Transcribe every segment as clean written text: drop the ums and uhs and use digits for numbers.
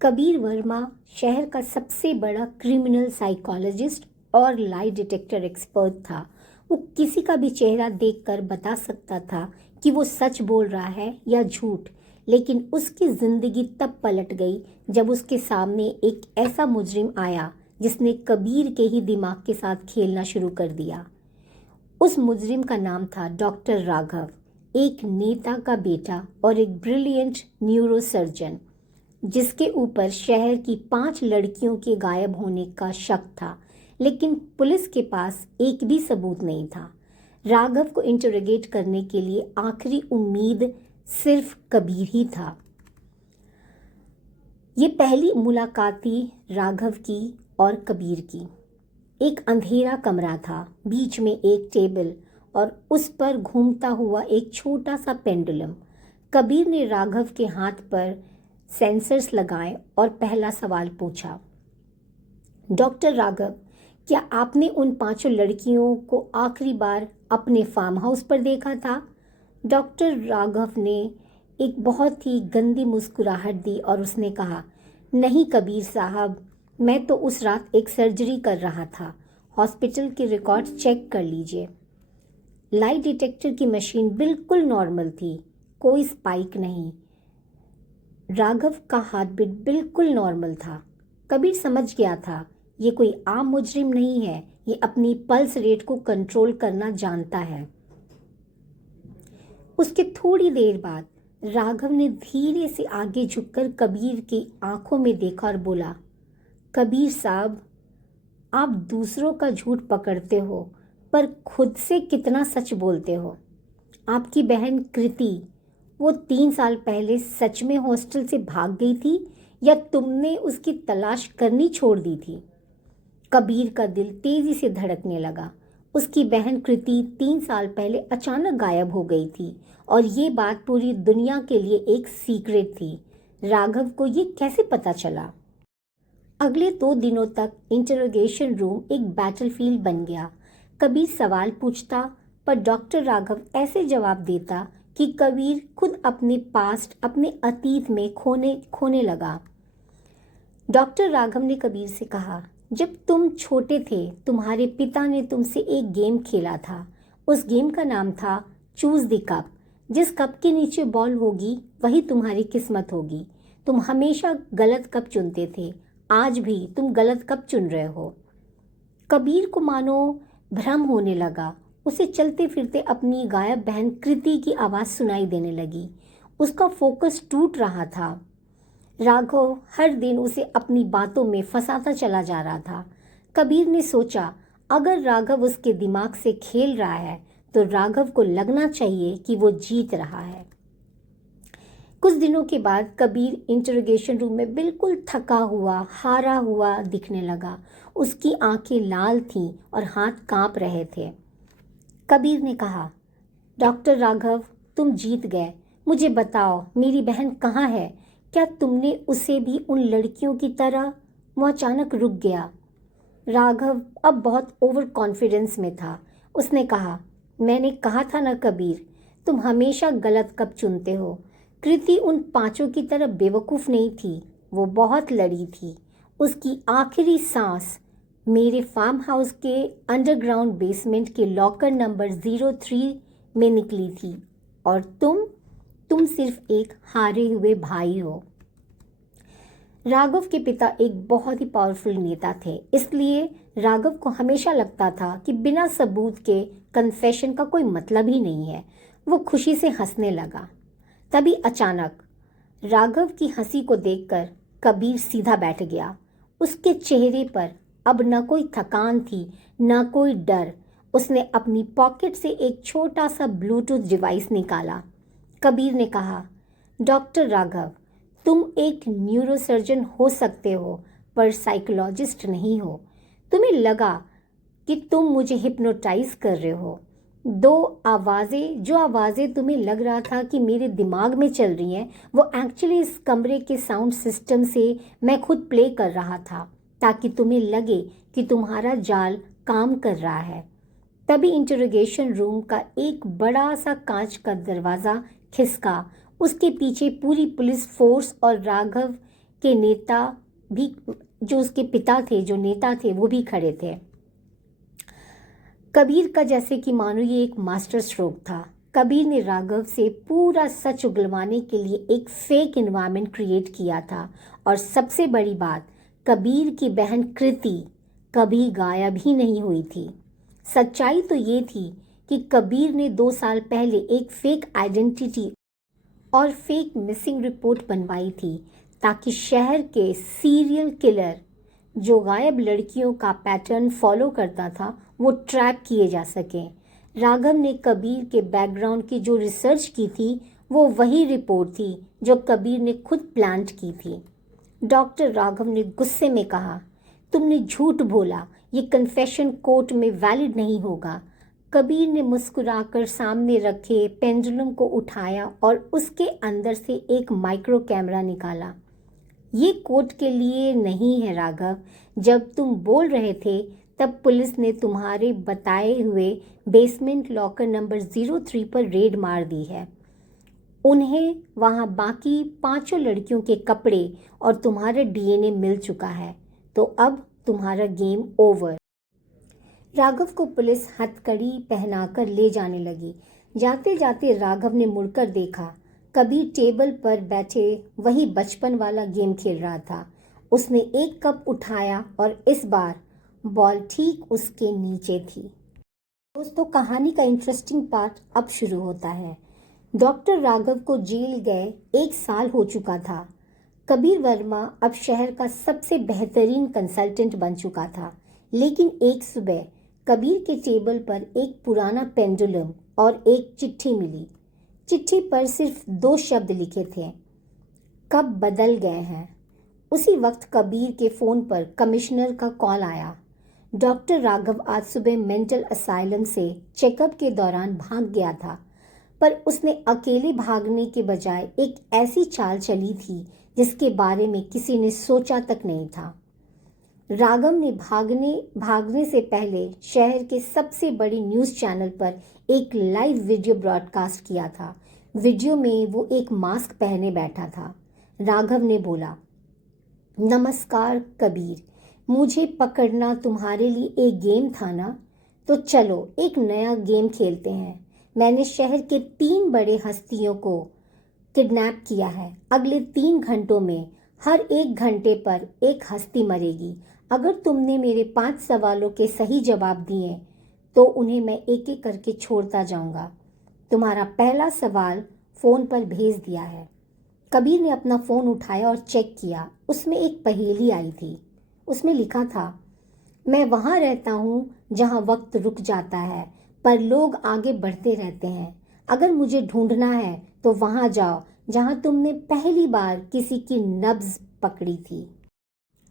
कबीर वर्मा शहर का सबसे बड़ा क्रिमिनल साइकोलॉजिस्ट और लाई डिटेक्टर एक्सपर्ट था। वो किसी का भी चेहरा देखकर बता सकता था कि वो सच बोल रहा है या झूठ। लेकिन उसकी जिंदगी तब पलट गई जब उसके सामने एक ऐसा मुजरिम आया जिसने कबीर के ही दिमाग के साथ खेलना शुरू कर दिया। उस मुजरिम का नाम था डॉक्टर राघव, एक नेता का बेटा और एक ब्रिलियंट न्यूरोसर्जन, जिसके ऊपर शहर की 5 लड़कियों के गायब होने का शक था। लेकिन पुलिस के पास एक भी सबूत नहीं था। राघव को इंटरोगेट करने के लिए आखिरी उम्मीद सिर्फ कबीर ही था। ये पहली मुलाकात थी राघव की और कबीर की। एक अंधेरा कमरा था, बीच में एक टेबल और उस पर घूमता हुआ एक छोटा सा पेंडुलम। कबीर ने राघव के हाथ पर सेंसर्स लगाए और पहला सवाल पूछा, डॉक्टर राघव, क्या आपने उन 5 लड़कियों को आखिरी बार अपने फार्म हाउस पर देखा था? डॉक्टर राघव ने एक बहुत ही गंदी मुस्कुराहट दी और उसने कहा, नहीं कबीर साहब, मैं तो उस रात एक सर्जरी कर रहा था। हॉस्पिटल के रिकॉर्ड चेक कर लीजिए। लाई डिटेक्टर की मशीन बिल्कुल नॉर्मल थी, कोई स्पाइक नहीं। राघव का हार्ट बीट बिल्कुल नॉर्मल था। कबीर समझ गया था, ये कोई आम मुजरिम नहीं है, ये अपनी पल्स रेट को कंट्रोल करना जानता है। उसके थोड़ी देर बाद राघव ने धीरे से आगे झुककर कबीर की आंखों में देखा और बोला, कबीर साहब, आप दूसरों का झूठ पकड़ते हो पर खुद से कितना सच बोलते हो। आपकी बहन कृति, वो 3 साल पहले सच में हॉस्टल से भाग गई थी या तुमने उसकी तलाश करनी छोड़ दी थी? कबीर का दिल तेजी से धड़कने लगा। उसकी बहन कृति 3 साल पहले अचानक गायब हो गई थी और ये बात पूरी दुनिया के लिए एक सीक्रेट थी। राघव को ये कैसे पता चला? अगले 2 दिनों तक इंटरोगेशन रूम एक बैटलफील्ड बन गया। कबीर सवाल पूछता पर डॉक्टर राघव ऐसे जवाब देता कि कबीर खुद अपने पास्ट, अपने अतीत में खोने लगा। डॉक्टर राघव ने कबीर से कहा, जब तुम छोटे थे तुम्हारे पिता ने तुमसे एक गेम खेला था। उस गेम का नाम था चूज द कप। जिस कप के नीचे बॉल होगी वही तुम्हारी किस्मत होगी। तुम हमेशा गलत कप चुनते थे, आज भी तुम गलत कप चुन रहे हो। कबीर को मानो भ्रम होने लगा। उसे चलते फिरते अपनी गायब बहन कृति की आवाज़ सुनाई देने लगी। उसका फोकस टूट रहा था। राघव हर दिन उसे अपनी बातों में फंसाता चला जा रहा था। कबीर ने सोचा, अगर राघव उसके दिमाग से खेल रहा है तो राघव को लगना चाहिए कि वो जीत रहा है। कुछ दिनों के बाद कबीर इंटरोगेशन रूम में बिल्कुल थका हुआ, हारा हुआ दिखने लगा। उसकी आंखें लाल थीं और हाथ कांप रहे थे। कबीर ने कहा, डॉक्टर राघव, तुम जीत गए। मुझे बताओ, मेरी बहन कहाँ है? क्या तुमने उसे भी उन लड़कियों की तरह? वो अचानक रुक गया। राघव अब बहुत ओवर कॉन्फिडेंस में था। उसने कहा, मैंने कहा था ना कबीर, तुम हमेशा गलत कप चुनते हो। कृति उन 5 की तरह बेवकूफ़ नहीं थी, वो बहुत लड़ी थी। उसकी आखिरी सांस मेरे फार्म हाउस के अंडरग्राउंड बेसमेंट के लॉकर नंबर 03 में निकली थी और तुम सिर्फ एक हारे हुए भाई हो। राघव के पिता एक बहुत ही पावरफुल नेता थे, इसलिए राघव को हमेशा लगता था कि बिना सबूत के कन्फेशन का कोई मतलब ही नहीं है। वो खुशी से हंसने लगा। तभी अचानक राघव की हंसी को देखकर कबीर सीधा बैठ गया। उसके चेहरे पर अब न कोई थकान थी, न कोई डर। उसने अपनी पॉकेट से एक छोटा सा ब्लूटूथ डिवाइस निकाला। कबीर ने कहा, डॉक्टर राघव, तुम एक न्यूरोसर्जन हो सकते हो पर साइकोलॉजिस्ट नहीं हो। तुम्हें लगा कि तुम मुझे हिप्नोटाइज कर रहे हो। जो आवाज़ें तुम्हें लग रहा था कि मेरे दिमाग में चल रही हैं, वो एक्चुअली इस कमरे के साउंड सिस्टम से मैं खुद प्ले कर रहा था ताकि तुम्हें लगे कि तुम्हारा जाल काम कर रहा है। तभी इंटरोगेशन रूम का एक बड़ा सा कांच का दरवाज़ा खिसका। उसके पीछे पूरी पुलिस फोर्स और राघव उसके नेता भी, जो उसके पिता थे, जो नेता थे, वो भी खड़े थे। कबीर का जैसे कि मानो ये एक मास्टर स्ट्रोक था। कबीर ने राघव से पूरा सच उगलवाने के लिए एक फेक एनवायरनमेंट क्रिएट किया था। और सबसे बड़ी बात, कबीर की बहन कृति कभी गायब ही नहीं हुई थी। सच्चाई तो ये थी कि कबीर ने 2 साल पहले एक फेक आइडेंटिटी और फेक मिसिंग रिपोर्ट बनवाई थी, ताकि शहर के सीरियल किलर जो गायब लड़कियों का पैटर्न फॉलो करता था, वो ट्रैप किए जा सकें। राघव ने कबीर के बैकग्राउंड की जो रिसर्च की थी, वो वही रिपोर्ट थी जो कबीर ने खुद प्लांट की थी। डॉक्टर राघव ने गुस्से में कहा, तुमने झूठ बोला, ये कन्फेशन कोर्ट में वैलिड नहीं होगा। कबीर ने मुस्कुराकर सामने रखे पेंडुलम को उठाया और उसके अंदर से एक माइक्रो कैमरा निकाला। ये कोर्ट के लिए नहीं है राघव, जब तुम बोल रहे थे तब पुलिस ने तुम्हारे बताए हुए बेसमेंट लॉकर नंबर 03 पर रेड मार दी है। उन्हें वहाँ बाकी 5 लड़कियों के कपड़े और तुम्हारा डीएनए मिल चुका है, तो अब तुम्हारा गेम ओवर। राघव को पुलिस हथकड़ी पहनाकर ले जाने लगी। जाते जाते राघव ने मुड़कर देखा, कबीर टेबल पर बैठे वही बचपन वाला गेम खेल रहा था। उसने एक कप उठाया और इस बार बॉल ठीक उसके नीचे थी। दोस्तों, कहानी का इंटरेस्टिंग पार्ट अब शुरू होता है। डॉक्टर राघव को जेल गए 1 साल हो चुका था। कबीर वर्मा अब शहर का सबसे बेहतरीन कंसल्टेंट बन चुका था। लेकिन एक सुबह कबीर के टेबल पर एक पुराना पेंडुलम और एक चिट्ठी मिली। चिट्ठी पर सिर्फ 2 शब्द लिखे थे, कब बदल गए हैं। उसी वक्त कबीर के फ़ोन पर कमिश्नर का कॉल आया। डॉक्टर राघव आज सुबह मेंटल असाइलम से चेकअप के दौरान भाग गया था, पर उसने अकेले भागने के बजाय एक ऐसी चाल चली थी जिसके बारे में किसी ने सोचा तक नहीं था। राघव ने भागने से पहले शहर के सबसे बड़ी न्यूज़ चैनल पर एक लाइव वीडियो ब्रॉडकास्ट किया था। वीडियो में वो एक मास्क पहने बैठा था। राघव ने बोला, नमस्कार कबीर, मुझे पकड़ना तुम्हारे लिए एक गेम था ना? तो चलो एक नया गेम खेलते हैं। मैंने शहर के 3 बड़े हस्तियों को किडनैप किया है। अगले 3 घंटों में हर 1 घंटे पर एक हस्ती मरेगी। अगर तुमने मेरे 5 सवालों के सही जवाब दिए तो उन्हें मैं एक एक करके छोड़ता जाऊंगा। तुम्हारा पहला सवाल फ़ोन पर भेज दिया है। कबीर ने अपना फ़ोन उठाया और चेक किया। उसमें एक पहेली आई थी। उसमें लिखा था, मैं वहाँ रहता हूँ जहाँ वक्त रुक जाता है, पर लोग आगे बढ़ते रहते हैं। अगर मुझे ढूंढना है तो वहाँ जाओ जहाँ तुमने पहली बार किसी की नब्ज़ पकड़ी थी।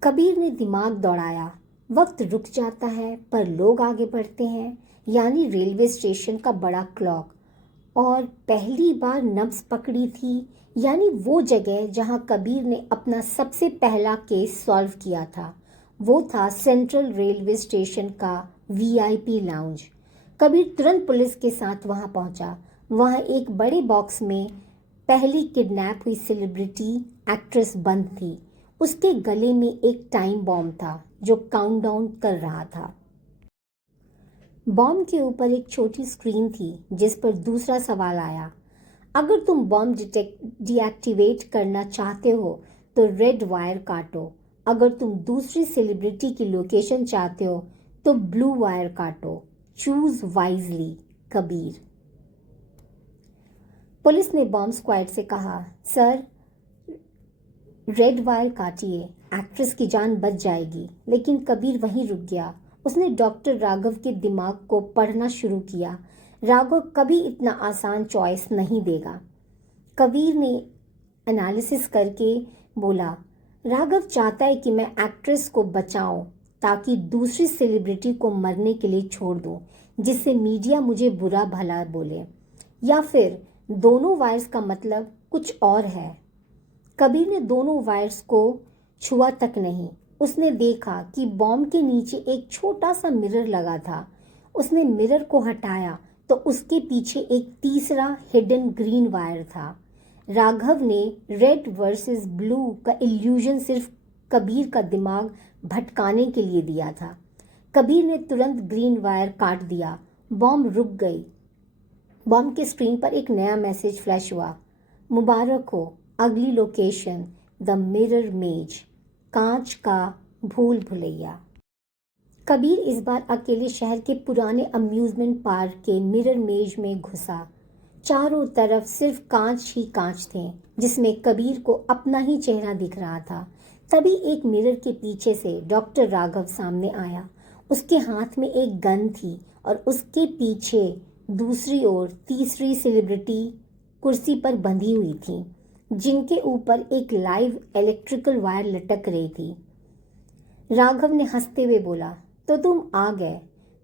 कबीर ने दिमाग दौड़ाया। वक्त रुक जाता है पर लोग आगे बढ़ते हैं, यानी रेलवे स्टेशन का बड़ा क्लॉक। और पहली बार नब्ज़ पकड़ी थी, यानी वो जगह जहाँ कबीर ने अपना सबसे पहला केस सॉल्व किया था। वो था सेंट्रल रेलवे स्टेशन का वीआईपी लाउंज। कबीर तुरंत पुलिस के साथ वहाँ पहुँचा। वहाँ एक बड़े बॉक्स में पहली किडनैप हुई सेलिब्रिटी एक्ट्रेस बंद थी। उसके गले में एक टाइम बॉम्ब था जो काउंटडाउन कर रहा था। बॉम्ब के ऊपर एक छोटी स्क्रीन थी जिस पर दूसरा सवाल आया, अगर तुम बॉम्ब डीएक्टिवेट करना चाहते हो तो रेड वायर काटो। अगर तुम दूसरी सेलिब्रिटी की लोकेशन चाहते हो तो ब्लू वायर काटो। Choose wisely, Kabir. पुलिस ने बॉम्ब स्क्वाड से कहा, सर रेड वायर काटिए, एक्ट्रेस की जान बच जाएगी। लेकिन कबीर वहीं रुक गया। उसने डॉक्टर राघव के दिमाग को पढ़ना शुरू किया। राघव कभी इतना आसान चॉइस नहीं देगा। कबीर ने एनालिसिस करके बोला, राघव चाहता है कि मैं एक्ट्रेस को बचाऊं ताकि दूसरी सेलिब्रिटी को मरने के लिए छोड़ दूं, जिससे मीडिया मुझे बुरा भला बोले, या फिर दोनों वायर्स का मतलब कुछ और है। कबीर ने दोनों वायर्स को छुआ तक नहीं। उसने देखा कि बॉम्ब के नीचे एक छोटा सा मिरर लगा था। उसने मिरर को हटाया तो उसके पीछे एक तीसरा हिडन ग्रीन वायर था। राघव ने रेड वर्सेस ब्लू का इल्यूजन सिर्फ कबीर का दिमाग भटकाने के लिए दिया था। कबीर ने तुरंत ग्रीन वायर काट दिया। बॉम्ब रुक गई। बॉम्ब के स्क्रीन पर एक नया मैसेज फ्लैश हुआ। मुबारक हो, अगली लोकेशन द मिरर मेज, कांच का भूल भुलैया। कबीर इस बार अकेले शहर के पुराने अम्यूजमेंट पार्क के मिरर मेज में घुसा। चारों तरफ सिर्फ कांच ही कांच थे, जिसमें कबीर को अपना ही चेहरा दिख रहा था। तभी एक मिरर के पीछे से डॉक्टर राघव सामने आया। उसके हाथ में एक गन थी और उसके पीछे दूसरी ओर तीसरी सेलिब्रिटी कुर्सी पर बंधी हुई थी, जिनके ऊपर एक लाइव इलेक्ट्रिकल वायर लटक रही थी। राघव ने हंसते हुए बोला, तो तुम आ गए।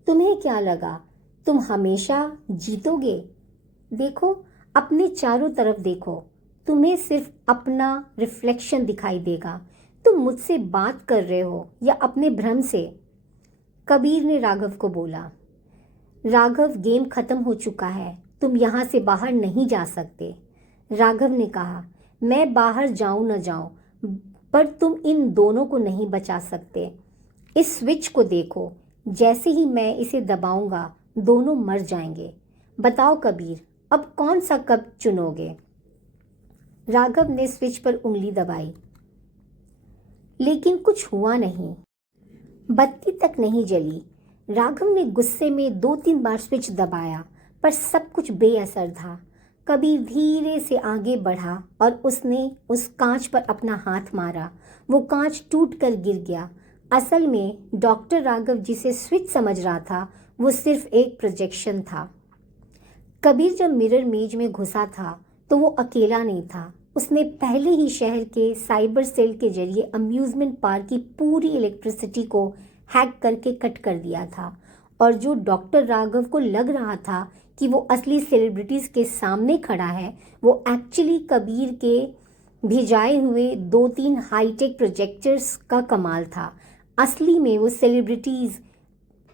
तुम्हें क्या लगा तुम हमेशा जीतोगे? देखो, अपने चारों तरफ देखो, तुम्हें सिर्फ अपना रिफ्लेक्शन दिखाई देगा। तुम मुझसे बात कर रहे हो या अपने भ्रम से? कबीर ने राघव को बोला। राघव, गेम खत्म हो चुका है, तुम यहाँ से बाहर नहीं जा सकते। राघव ने कहा, मैं बाहर जाऊं न जाऊं, पर तुम इन दोनों को नहीं बचा सकते। इस स्विच को देखो, जैसे ही मैं इसे दबाऊंगा दोनों मर जाएंगे। बताओ कबीर, अब कौन सा कब चुनोगे? राघव ने स्विच पर उंगली दबाई, लेकिन कुछ हुआ नहीं। बत्ती तक नहीं जली। राघव ने गुस्से में 2-3 बार स्विच दबाया, पर सब कुछ बेअसर था। कबीर धीरे से आगे बढ़ा और उसने उस कांच पर अपना हाथ मारा। वो कांच टूटकर गिर गया। असल में डॉक्टर राघव जिसे स्विच समझ रहा था, वो सिर्फ एक प्रोजेक्शन था। कबीर जब मिरर मेज में घुसा था तो वो अकेला नहीं था। उसने पहले ही शहर के साइबर सेल के जरिए अम्यूजमेंट पार्क की पूरी इलेक्ट्रिसिटी को हैक करके कट कर दिया था। और जो डॉक्टर राघव को लग रहा था कि वो असली सेलिब्रिटीज़ के सामने खड़ा है, वो एक्चुअली कबीर के भिजाए हुए 2-3 हाईटेक प्रोजेक्टर्स का कमाल था। असली में वो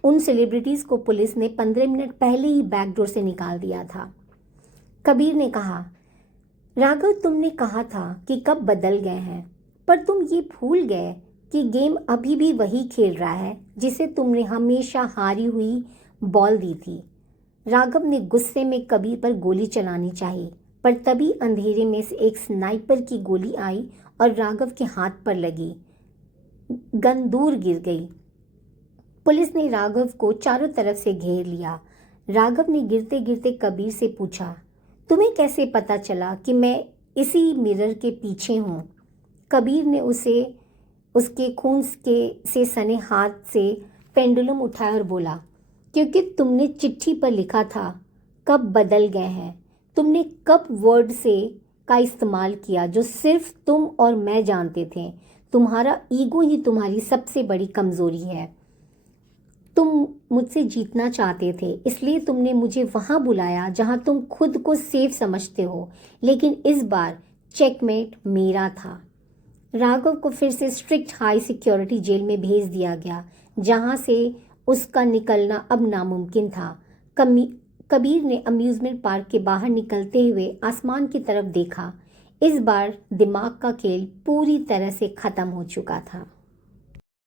उन सेलिब्रिटीज़ को पुलिस ने 15 मिनट पहले ही बैकडोर से निकाल दिया था। कबीर ने कहा, राघव, तुमने कहा था कि कब बदल गए हैं, पर तुम ये भूल गए कि गेम अभी भी वही खेल रहा है जिसे तुमने हमेशा हारी हुई बॉल दी थी। राघव ने गुस्से में कबीर पर गोली चलानी चाहिए, पर तभी अंधेरे में से एक स्नाइपर की गोली आई और राघव के हाथ पर लगी। गन दूर गिर गई। पुलिस ने राघव को चारों तरफ से घेर लिया। राघव ने गिरते गिरते कबीर से पूछा, तुम्हें कैसे पता चला कि मैं इसी मिरर के पीछे हूँ? कबीर ने उसके खून से सने हाथ से पेंडुलम उठाया और बोला, क्योंकि तुमने चिट्ठी पर लिखा था कब बदल गए हैं। तुमने कब वर्ड का इस्तेमाल किया जो सिर्फ तुम और मैं जानते थे। तुम्हारा ईगो ही तुम्हारी सबसे बड़ी कमज़ोरी है। तुम मुझसे जीतना चाहते थे, इसलिए तुमने मुझे वहाँ बुलाया जहाँ तुम खुद को सेफ समझते हो, लेकिन इस बार चेकमेट मेरा था। राघव को फिर से स्ट्रिक्ट हाई सिक्योरिटी जेल में भेज दिया गया, जहाँ से उसका निकलना अब नामुमकिन था। कबीर ने अम्यूज़मेंट पार्क के बाहर निकलते हुए आसमान की तरफ देखा। इस बार दिमाग का खेल पूरी तरह से ख़त्म हो चुका था।